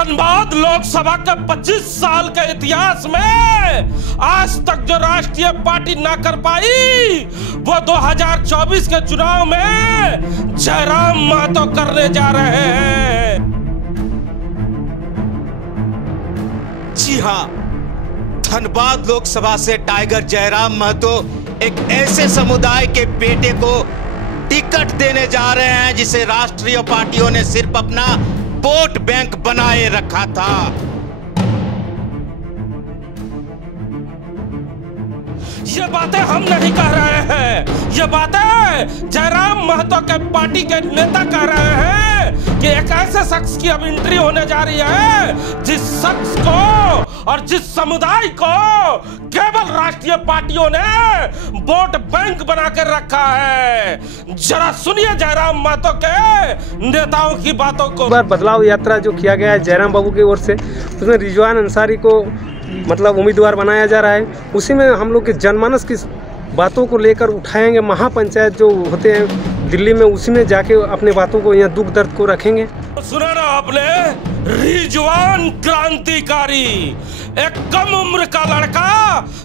धनबाद लोकसभा के 25 साल के इतिहास में आज तक जो राष्ट्रीय पार्टी ना कर पाई वो 2024 के चुनाव में जयराम महतो करने जा रहे हैं। जी हां, धनबाद लोकसभा से टाइगर जयराम महतो एक ऐसे समुदाय के बेटे को टिकट देने जा रहे हैं जिसे राष्ट्रीय पार्टियों ने सिर्फ अपना वोट बैंक बनाए रखा था। ये बातें हम नहीं कह रहे हैं, ये बातें जयराम महतो के पार्टी के नेता कह रहे हैं कि एक ऐसे शख्स की अब एंट्री होने जा रही है जिस शख्स को और जिस समुदाय को केवल राष्ट्रीय पार्टियों ने वोट बैंक बना कर रखा है। जरा सुनिए जयराम महतो के नेताओं की बातों को। बदलाव यात्रा जो किया गया है जयराम बाबू की ओर से, उसमें रिजवान अंसारी को मतलब उम्मीदवार बनाया जा रहा है। उसी में हम लोग के जनमानस की बातों को लेकर उठाएंगे। महापंचायत जो होते हैं दिल्ली में, उसी में जाके अपने बातों को, यहाँ दुख दर्द को रखेंगे। सुना ना आपने, रिजवान क्रांतिकारी, एक कम उम्र का लड़का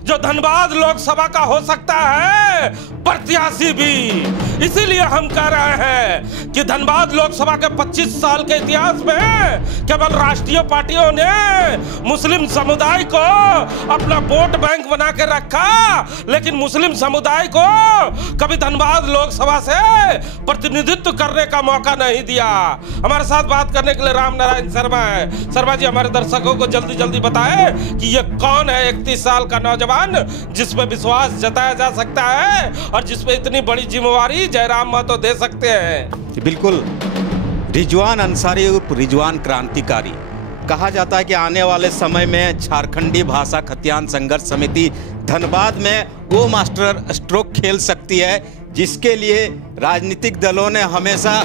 जो धनबाद लोकसभा का हो सकता है प्रत्याशी भी। इसीलिए हम कह रहे हैं कि धनबाद लोकसभा के 25 साल के इतिहास में केवल राष्ट्रीय पार्टियों ने मुस्लिम समुदाय को अपना वोट बैंक बना के रखा, लेकिन मुस्लिम समुदाय को कभी धनबाद लोकसभा से प्रतिनिधित्व करने का मौका नहीं दिया। हमारे साथ बात करने के लिए राम नारायण शर्मा है। शर्मा जी, हमारे दर्शकों को जल्दी जल्दी बताएं कि ये कौन है 31 साल का नौजवान जिसपे विश्वास जताया जा सकता है और जिसपे इतनी बड़ी जिम्मेवारी जयराम महतो दे सकते हैं। बिल्कुल, रिजवान अंसारी उर्फ रिजवान क्रांतिकारी कहा जाता है कि आने वाले समय में झारखंडी भाषा खतियान संघर्ष समिति धनबाद में वो मास्टर स्ट्रोक खेल सकती है जिसके लिए राजनीतिक दलों ने हमेशा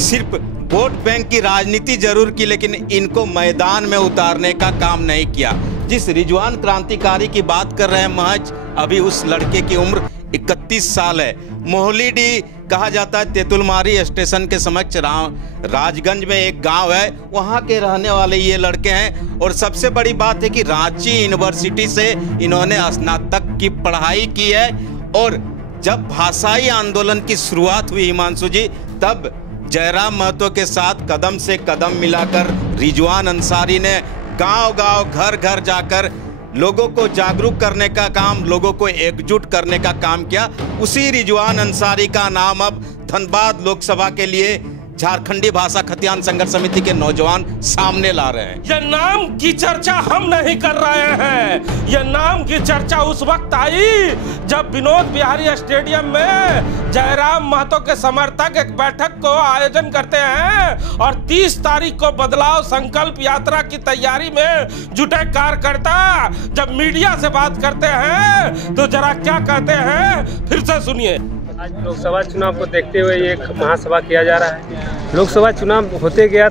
सिर्फ वोट बैंक की राजनीति जरूर की, लेकिन इनको मैदान में उतारने का काम नहीं किया। जिस रिजवान क्रांतिकारी की बात कर रहे हैं, महज अभी उस लड़के की उम्र 31 साल है। मोहलीडी कहा जाता है, तेतुलमारी स्टेशन के समक्ष राजगंज में एक गांव है, वहां के रहने वाले ये लड़के हैं। और सबसे बड़ी बात है कि रांची यूनिवर्सिटी से इन्होंने स्नातक की पढ़ाई की है। और जब भाषाई आंदोलन की शुरुआत हुई हिमांशु जी, तब जयराम महतो के साथ कदम से कदम मिलाकर रिजवान अंसारी ने गांव-गांव, घर-घर जाकर लोगों को जागरूक करने का काम, लोगों को एकजुट करने का काम किया। उसी रिजवान अंसारी का नाम अब धनबाद लोकसभा के लिए झारखंडी भाषा खतियान संघर्ष समिति के नौजवान सामने ला रहे हैं। यह नाम की चर्चा हम नहीं कर रहे हैं, यह नाम की चर्चा उस वक्त आई जब विनोद बिहारी स्टेडियम में जयराम महतो के समर्थक एक बैठक को आयोजन करते हैं और 30 तारीख को बदलाव संकल्प यात्रा की तैयारी में जुटे कार्यकर्ता जब मीडिया से बात करते हैं तो जरा क्या कहते हैं फिर से सुनिए। आज लोकसभा चुनाव को देखते हुए एक महासभा किया जा रहा है। लोकसभा चुनाव होते गया,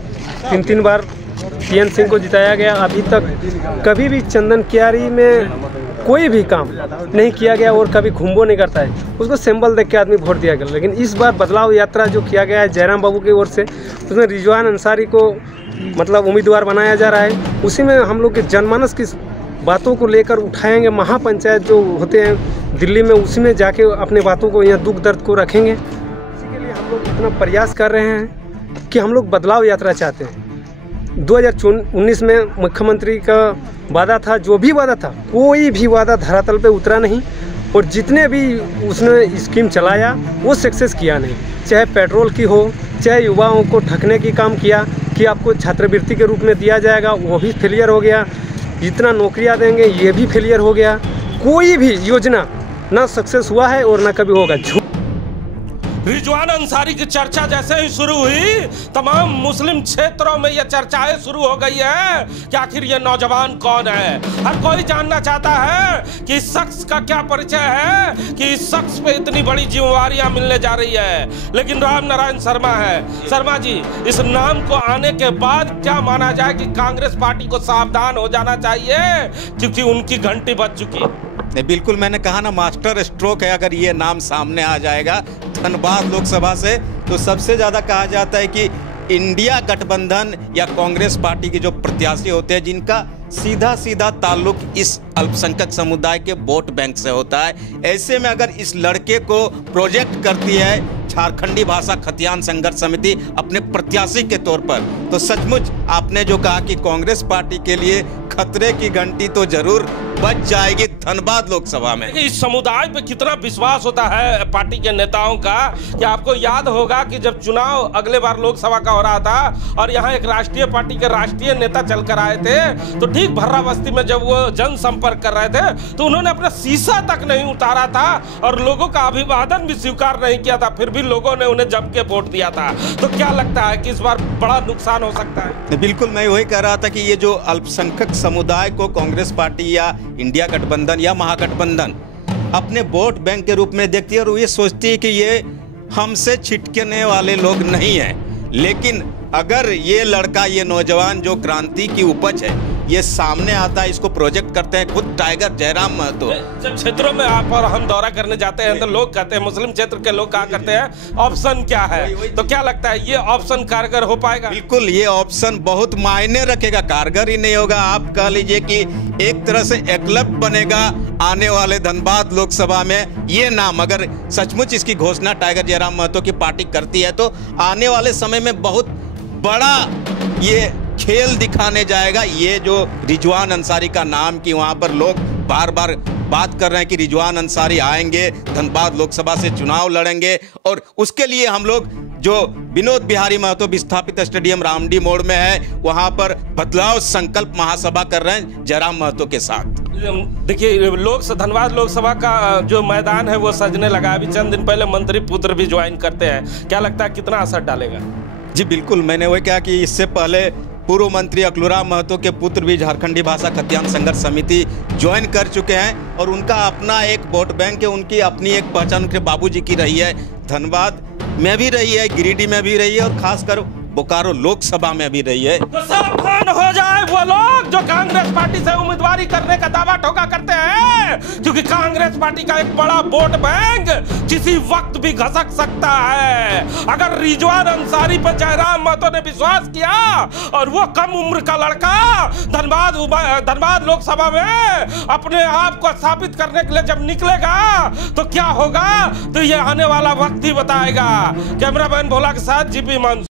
3 बार PN सिंह को जिताया गया। अभी तक कभी भी चंदन कियारी में कोई भी काम नहीं किया गया और कभी घूमबो नहीं करता है। उसको सिंबल देख के आदमी वोट दिया गया। लेकिन इस बार बदलाव यात्रा जो किया गया है जयराम बाबू की ओर से, उसमें रिजवान अंसारी को मतलब उम्मीदवार बनाया जा रहा है। उसी में हम लोग के जनमानस की बातों को लेकर उठाएंगे। महापंचायत जो होते हैं दिल्ली में, उसी में जाके अपने बातों को, यहाँ दुख दर्द को रखेंगे। इसी के लिए हम लोग इतना प्रयास कर रहे हैं कि हम लोग बदलाव यात्रा चाहते हैं। 2019 में मुख्यमंत्री का वादा था, जो भी वादा था, कोई भी वादा धरातल पे उतरा नहीं। और जितने भी उसने स्कीम चलाया वो सक्सेस किया नहीं। चाहे पेट्रोल की हो, चाहे युवाओं को ठगने की काम किया कि आपको छात्रवृत्ति के रूप में दिया जाएगा, वो भी फेलियर हो गया। जितना नौकरियां देंगे ये भी फेलियर हो गया। कोई भी योजना ना सक्सेस हुआ है और ना कभी होगा। रिजवान अंसारी की चर्चा जैसे ही शुरू हुई, तमाम मुस्लिम क्षेत्रों में यह चर्चाएं शुरू हो गई है कि आखिर ये नौजवान कौन है। हर कोई जानना चाहता है कि इस शख्स का क्या परिचय है, कि इस शख्स पे इतनी बड़ी जिम्मेवारियां मिलने जा रही है। लेकिन राम नारायण शर्मा है। शर्मा जी, इस नाम को आने के बाद क्या माना जाए कि कांग्रेस पार्टी को सावधान हो जाना चाहिए क्योंकि उनकी घंटी बज चुकी है? नहीं, बिल्कुल, मैंने कहा ना, मास्टर स्ट्रोक है। अगर ये नाम सामने आ जाएगा धनबाद लोकसभा से, तो सबसे ज़्यादा कहा जाता है कि इंडिया गठबंधन या कांग्रेस पार्टी के जो प्रत्याशी होते हैं, जिनका सीधा सीधा ताल्लुक इस अल्पसंख्यक समुदाय के वोट बैंक से होता है, ऐसे में अगर इस लड़के को प्रोजेक्ट करती है झारखंडी भाषा खतियान संघर्ष समिति अपने प्रत्याशी के तौर पर, तो सचमुच आपने जो कहा कि कांग्रेस पार्टी के लिए खतरे की घंटी तो जरूर बज जाएगी धनबाद लोकसभा में। इस समुदाय पे कितना विश्वास होता है पार्टी के नेताओं का कि आपको याद होगा कि जब चुनाव अगले बार लोकसभा का हो रहा था और यहाँ एक राष्ट्रीय पार्टी के राष्ट्रीय नेता चल कर आए थे, तो ठीक भर्रा बस्ती में जब वो जनसंपर्क कर रहे थे तो उन्होंने अपना शीशा तक नहीं उतारा था और लोगों का अभिवादन भी स्वीकार नहीं किया था, फिर भी लोगों ने उन्हें जम के वोट दिया था। तो क्या लगता है कि इस बार बड़ा नुकसान हो सकता है? बिल्कुल, मैं वही कह रहा था कि ये जो अल्पसंख्यक समुदाय को कांग्रेस पार्टी या इंडिया गठबंधन या महागठबंधन अपने वोट बैंक के रूप में देखती है और ये सोचती है कि ये हमसे छिटकने वाले लोग नहीं हैं, लेकिन अगर ये लड़का, ये नौजवान जो क्रांति की उपज है, ये सामने आता है, इसको प्रोजेक्ट करते हैं खुद टाइगर जयराम महतो। जब क्षेत्रों में आप और हम दौरा करने जाते हैं तो लोग कहते हैं, मुस्लिम क्षेत्र के लोग कहा करते हैं ऑप्शन क्या है, तो क्या लगता है ये ऑप्शन कारगर हो पाएगा? बिल्कुल, ये ऑप्शन बहुत मायने रखेगा, कारगर ही नहीं होगा, आप कह लीजिए कि एक तरह से एकलव्य बनेगा आने वाले धनबाद लोकसभा में। ये नाम अगर सचमुच इसकी घोषणा टाइगर जयराम महतो की पार्टी करती है तो आने वाले समय में बहुत बड़ा ये खेल दिखाने जाएगा। ये जो रिजवान अंसारी का नाम कि वहां पर लोग बार बार बात कर रहे हैं कि रिजवान अंसारी आएंगे, धनबाद लोकसभा से चुनाव लड़ेंगे, और उसके लिए हम लोग जो विनोद बिहारी महतो विस्थापित स्टेडियम रामडी मोड़ में है, वहां पर बदलाव संकल्प महासभा कर रहे हैं जयराम महतो के साथ। देखिए, धनबाद लोकसभा का जो मैदान है वो सजने लगा। अभी चंद दिन पहले मंत्री पुत्र भी ज्वाइन करते हैं, क्या लगता है कितना असर डालेगा? जी बिल्कुल, मैंने वही कहा कि इससे पहले पूर्व मंत्री अकलूराम महतो के पुत्र भी झारखंडी भाषा खतियान संघर्ष समिति ज्वाइन कर चुके हैं और उनका अपना एक वोट बैंक है, उनकी अपनी एक पहचान उनके बाबूजी की रही है, धनबाद में भी रही है, गिरिडीह में भी रही है और खासकर बोकारो लोकसभा में भी रही है। तो सावधान हो जाए वो लोग जो कांग्रेस पार्टी से उम्मीदवारी करने का दावा ठोका करते हैं, क्योंकि कांग्रेस पार्टी का एक बड़ा वोट बैंक किसी वक्त भी घसक सकता है। अगर रिजवान अंसारी पर जयराम महतो ने विश्वास किया और वो कम उम्र का लड़का धनबाद लोकसभा में अपने आप को स्थापित करने के लिए जब निकलेगा तो क्या होगा, तो ये आने वाला वक्त ही बताएगा। कैमरामैन भोला के साथ जीपी मंसूर।